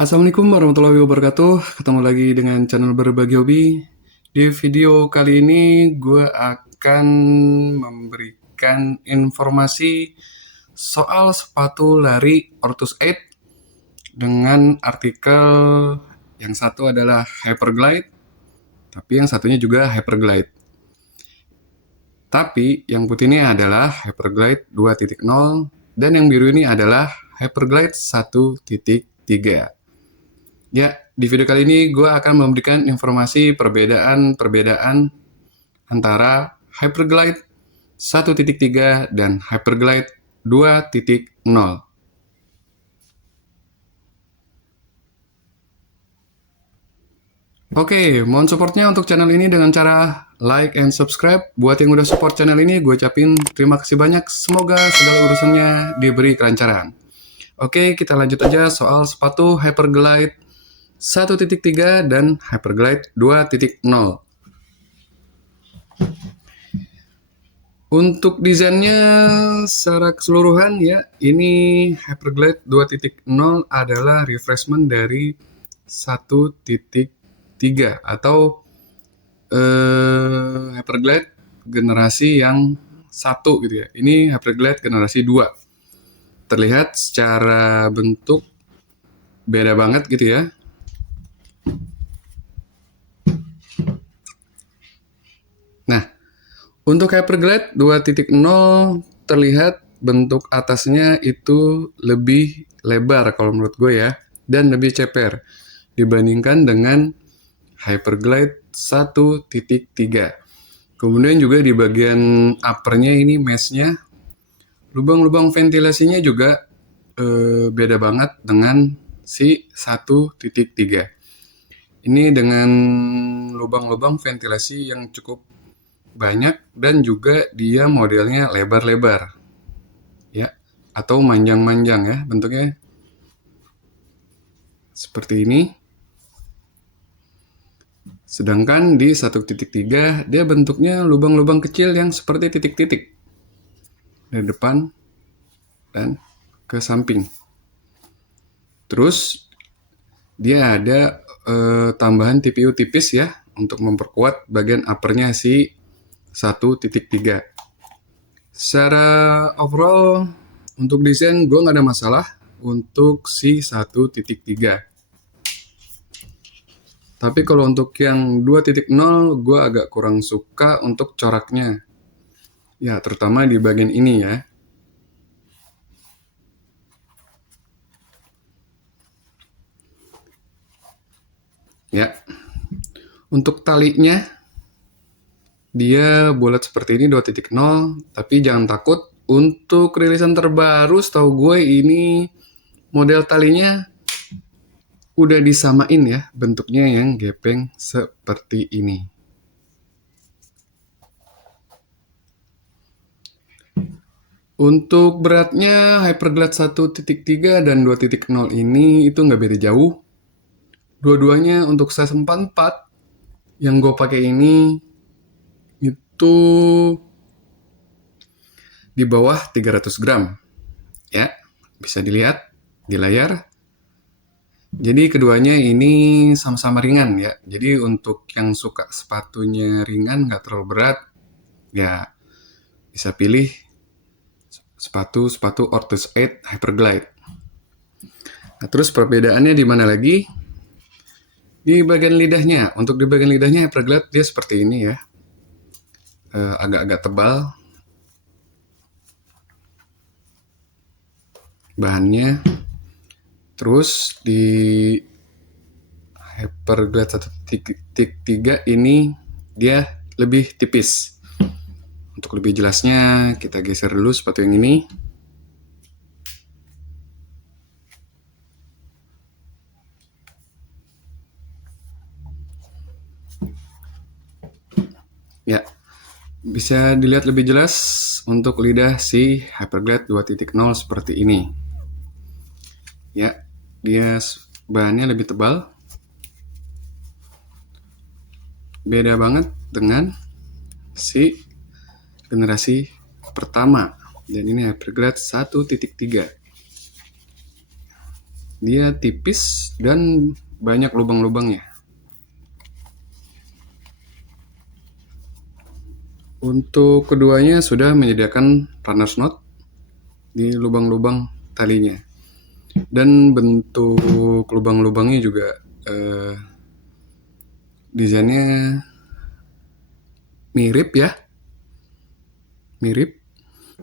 Assalamualaikum warahmatullahi wabarakatuh. Ketemu lagi dengan channel Berbagi Hobi. Di video kali ini gue akan memberikan informasi soal sepatu lari Ortus 8 dengan artikel yang satu adalah Hyperglide, tapi yang satunya juga Hyperglide. Tapi yang putih ini adalah Hyperglide 2.0 dan yang biru ini adalah Hyperglide 1.3. Ya, di video kali ini gue akan memberikan informasi perbedaan antara Hyperglide 1.3 dan Hyperglide 2.0. Oke, mohon supportnya untuk channel ini dengan cara like and subscribe. Buat yang udah support channel ini, gue ucapin terima kasih banyak. Semoga segala urusannya diberi kelancaran. Oke, kita lanjut aja soal sepatu Hyperglide 1.3 dan Hyperglide 2.0. Untuk desainnya secara keseluruhan ya, ini Hyperglide 2.0 adalah refreshment dari 1.3 atau Hyperglide generasi yang 1 gitu ya. Ini Hyperglide generasi 2. Terlihat secara bentuk beda banget gitu ya. Nah, untuk Hyperglide 2.0 terlihat bentuk atasnya itu lebih lebar kalau menurut gue ya, dan lebih ceper dibandingkan dengan Hyperglide 1.3. Kemudian juga di bagian uppernya ini meshnya, lubang-lubang ventilasinya juga beda banget dengan si 1.3. Ini dengan lubang-lubang ventilasi yang cukup banyak dan juga dia modelnya lebar-lebar ya, atau manjang-manjang ya, bentuknya seperti ini. Sedangkan di 1.3 dia bentuknya lubang-lubang kecil yang seperti titik-titik dari depan dan ke samping. Terus dia ada tambahan TPU tipis ya untuk memperkuat bagian uppernya si 1.3. Secara overall untuk desain gue nggak ada masalah untuk si 1.3. Tapi kalau untuk yang 2.0 gue agak kurang suka untuk coraknya. Ya, terutama di bagian ini ya. Ya. Untuk talinya dia bulat seperti ini 2.0, tapi jangan takut untuk rilisan terbaru setahu gue ini model talinya udah disamain ya, bentuknya yang gepeng seperti ini. Untuk beratnya Hyperglide 1.3 dan 2.0 ini itu nggak beda jauh. Dua-duanya untuk size 44 yang gue pakai ini itu di bawah 300 gram. Ya, bisa dilihat di layar. Jadi keduanya ini sama-sama ringan ya. Jadi untuk yang suka sepatunya ringan, nggak terlalu berat, ya bisa pilih sepatu Ortus 8 Hyperglide. Nah, terus perbedaannya di mana lagi? Di bagian lidahnya. Untuk di bagian lidahnya Hyperglide dia seperti ini ya. Agak-agak tebal bahannya. Terus di Hyperglide 1.3 ini dia lebih tipis. Untuk lebih jelasnya kita geser dulu sepatu yang ini. Ya, bisa dilihat lebih jelas untuk lidah si Hyperglide 2.0 seperti ini. Ya, dia bahannya lebih tebal. Beda banget dengan si generasi pertama. Dan ini Hyperglide 1.3. dia tipis dan banyak lubang-lubangnya. Untuk keduanya sudah menyediakan runner's knot di lubang-lubang talinya. Dan bentuk lubang-lubangnya juga desainnya mirip ya. Mirip.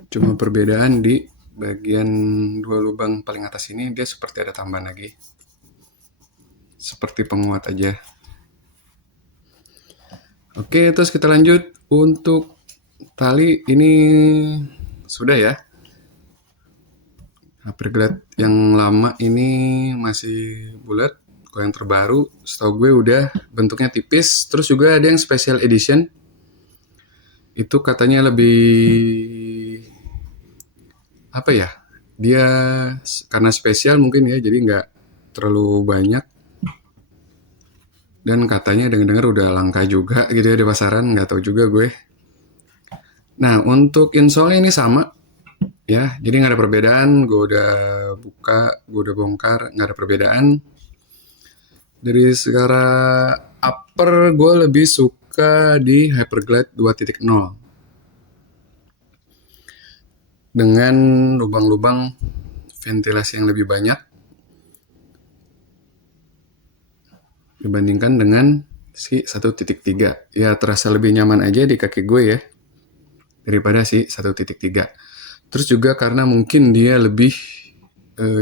Cuma perbedaan di bagian dua lubang paling atas ini dia seperti ada tambahan lagi. Seperti penguat aja. Oke, terus kita lanjut. Untuk tali ini sudah ya. Hyperglide yang lama ini masih bulat. Kalau yang terbaru setahu gue udah bentuknya tipis. Terus juga ada yang special edition. Itu katanya lebih apa ya? Dia karena spesial mungkin ya, jadi nggak terlalu banyak. Dan katanya dengar-dengar udah langka juga gitu ya di pasaran, nggak tahu juga gue. Nah, untuk insole ini sama ya, jadi nggak ada perbedaan. Gue udah buka, gue udah bongkar, nggak ada perbedaan. Dari segala upper gue lebih suka di Hyperglide 2.0 dengan lubang-lubang ventilasi yang lebih banyak dibandingkan dengan si 1.3. Ya terasa lebih nyaman aja di kaki gue ya daripada si 1.3. Terus juga karena mungkin dia lebih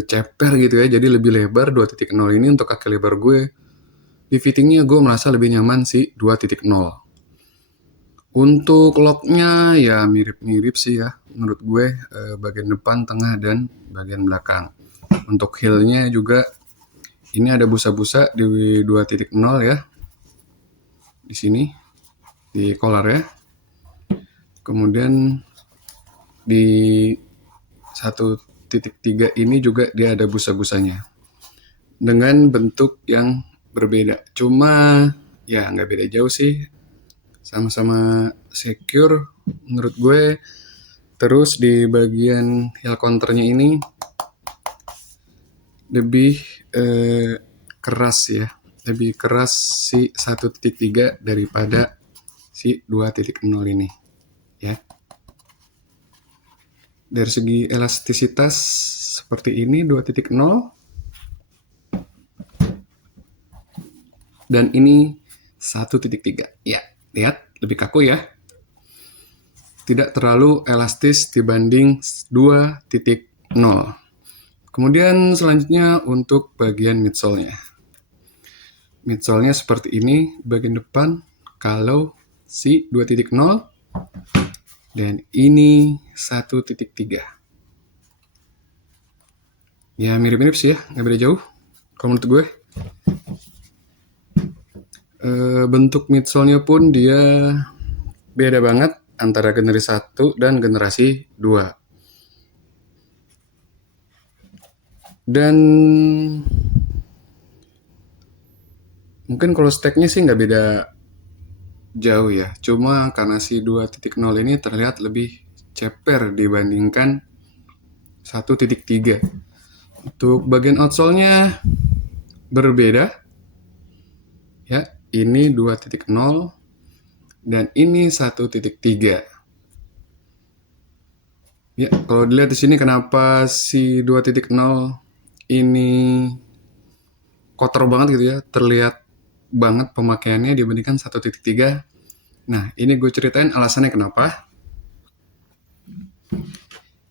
ceper gitu ya, jadi lebih lebar 2.0 ini untuk kaki lebar gue. Di fittingnya gue merasa lebih nyaman si 2.0. Untuk locknya ya mirip-mirip sih ya menurut gue, bagian depan, tengah, dan bagian belakang. Untuk heelnya juga ini ada busa-busa di 2.0 ya, di sini di collar ya. Kemudian di 1.3 ini juga dia ada busa-busanya dengan bentuk yang berbeda. Cuma ya nggak beda jauh sih, sama-sama secure menurut gue. Terus di bagian heel counternya ini lebih keras ya, lebih keras si 1.3 daripada si 2.0 ini ya. Dari segi elastisitas seperti ini 2.0 dan ini 1.3 ya, lihat lebih kaku ya, tidak terlalu elastis dibanding 2.0. Kemudian selanjutnya untuk bagian midsole-nya. Midsole-nya seperti ini bagian depan kalau si 2.0 dan ini 1.3. Ya mirip-mirip sih ya, nggak beda jauh kalau menurut gue. Bentuk midsole-nya pun dia beda banget antara generasi 1 dan generasi 2. Dan mungkin kalau stacknya sih nggak beda jauh ya. Cuma karena si 2.0 ini terlihat lebih ceper dibandingkan 1.3. Untuk bagian outsole-nya berbeda. Ya, ini 2.0 dan ini 1.3. Ya, kalau dilihat di sini kenapa si 2.0 ini kotor banget gitu ya, terlihat banget pemakaiannya dibandingkan 1.3. Nah, ini gue ceritain alasannya kenapa.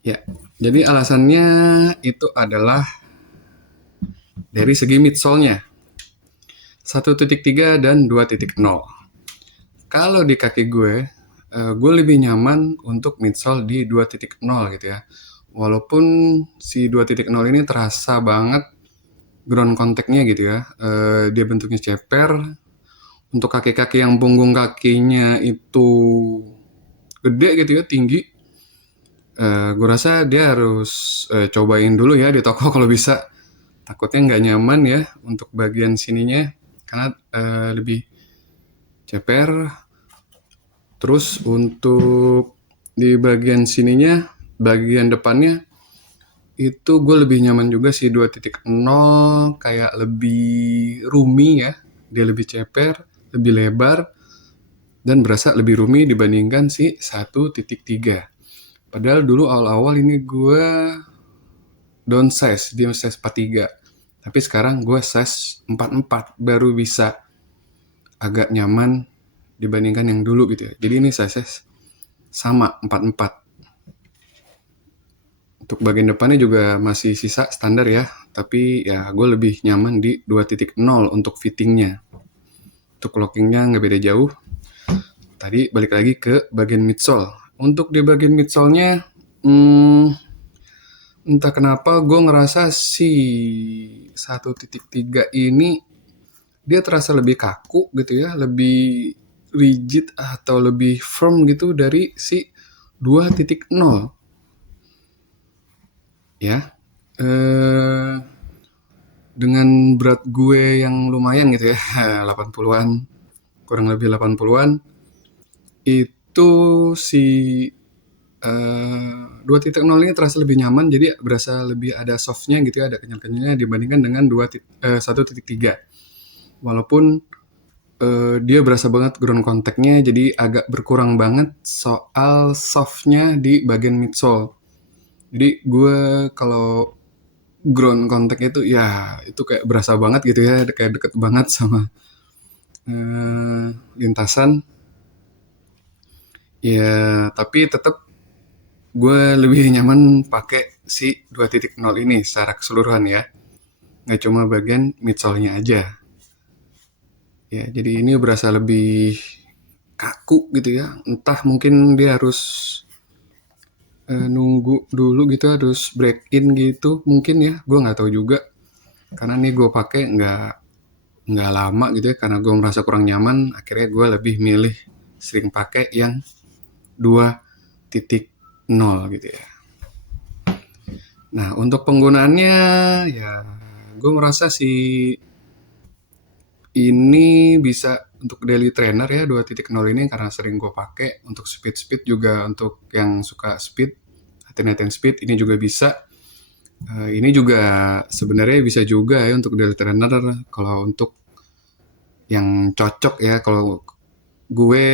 Ya, jadi alasannya itu adalah dari segi midsole-nya 1.3 dan 2.0. Kalau di kaki gue lebih nyaman untuk midsole di 2.0 gitu ya. Walaupun si 2.0 ini terasa banget ground contact-nya gitu ya. Dia bentuknya ceper. Untuk kaki-kaki yang punggung kakinya itu gede gitu ya, tinggi. Gue rasa dia harus cobain dulu ya di toko kalau bisa. Takutnya nggak nyaman ya untuk bagian sininya karena lebih ceper. Terus untuk di bagian sininya, bagian depannya itu gue lebih nyaman juga sih 2.0, kayak lebih roomy ya. Dia lebih ceper, lebih lebar, dan berasa lebih roomy dibandingkan si 1.3. Padahal dulu awal-awal ini gue downsize, dia size 43. Tapi sekarang gue size 44, baru bisa agak nyaman dibandingkan yang dulu gitu ya. Jadi ini size sama 44. Untuk bagian depannya juga masih sisa standar ya, tapi ya gue lebih nyaman di 2.0 untuk fittingnya. Untuk lockingnya nggak beda jauh. Tadi balik lagi ke bagian midsole. Untuk di bagian midsole-nya, entah kenapa gue ngerasa si 1.3 ini dia terasa lebih kaku gitu ya, lebih rigid atau lebih firm gitu dari si 2.0 ya. Dengan berat gue yang lumayan gitu ya, 80-an, kurang lebih 80-an, itu si 2.0 ini terasa lebih nyaman, jadi berasa lebih ada softnya gitu ya, ada kenyal-kenyalnya dibandingkan dengan 1.3. Walaupun dia berasa banget ground contact-nya, jadi agak berkurang banget soal softnya di bagian midsole. Jadi gue kalau ground contact itu ya itu kayak berasa banget gitu ya, kayak deket banget sama lintasan. Ya tapi tetap gue lebih nyaman pakai si 2.0 ini secara keseluruhan ya, nggak cuma bagian midsole-nya aja. Ya jadi ini berasa lebih kaku gitu ya, entah mungkin dia harus nunggu dulu gitu, harus break in gitu mungkin ya, gue nggak tahu juga. Karena nih gue pakai nggak lama gitu ya, karena gue merasa kurang nyaman, akhirnya gue lebih milih sering pakai yang 2.0 gitu ya. Nah untuk penggunaannya ya gue merasa sih ini bisa untuk daily trainer ya 2.0 ini, karena sering gue pakai untuk speed juga, untuk yang suka speed, latihan speed ini juga bisa. Ini juga sebenarnya bisa juga ya untuk daily trainer, kalau untuk yang cocok ya. Kalau gue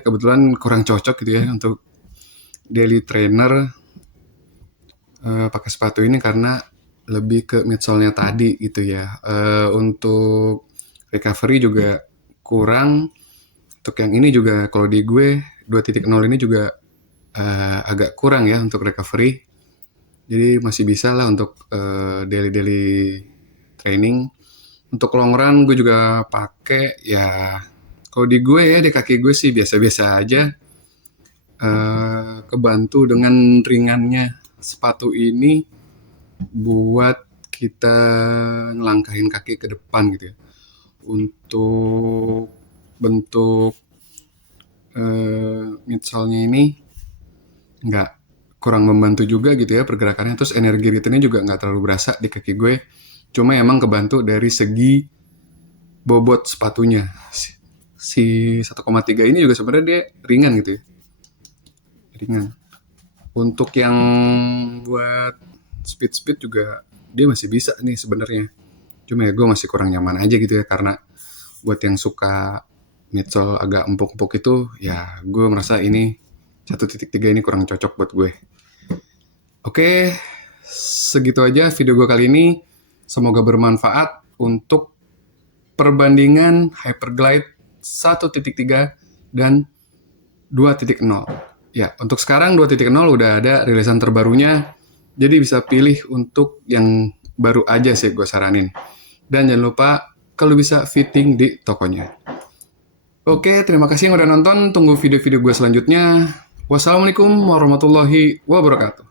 kebetulan kurang cocok gitu ya untuk daily trainer pakai sepatu ini, karena lebih ke midsole-nya tadi gitu ya. Untuk recovery juga kurang. Untuk yang ini juga kalau di gue 2.0 ini juga agak kurang ya untuk recovery. Jadi masih bisa lah untuk daily training. Untuk long run gue juga pakai ya. Kalau di gue ya, di kaki gue sih biasa-biasa aja. Kebantu dengan ringannya sepatu ini buat kita ngelangkahin kaki ke depan gitu ya. Untuk bentuk midsole-nya ini nggak kurang membantu juga gitu ya pergerakannya, terus energi returnnya juga nggak terlalu berasa di kaki gue. Cuma emang kebantu dari segi bobot sepatunya. Si 1,3 ini juga sebenarnya dia ringan gitu ya, ringan. Untuk yang buat speed juga dia masih bisa nih sebenarnya. Cuma ya gue masih kurang nyaman aja gitu ya, karena buat yang suka midsole agak empuk-empuk itu ya gue merasa ini 1.3 ini kurang cocok buat gue. Oke, segitu aja video gue kali ini. Semoga bermanfaat untuk perbandingan Hyperglide 1.3 dan 2.0. Ya, untuk sekarang 2.0 udah ada rilisan terbarunya, jadi bisa pilih untuk yang baru aja sih gue saranin. Dan jangan lupa kalau bisa fitting di tokonya. Oke, terima kasih yang udah nonton. Tunggu video-video gue selanjutnya. Wassalamualaikum warahmatullahi wabarakatuh.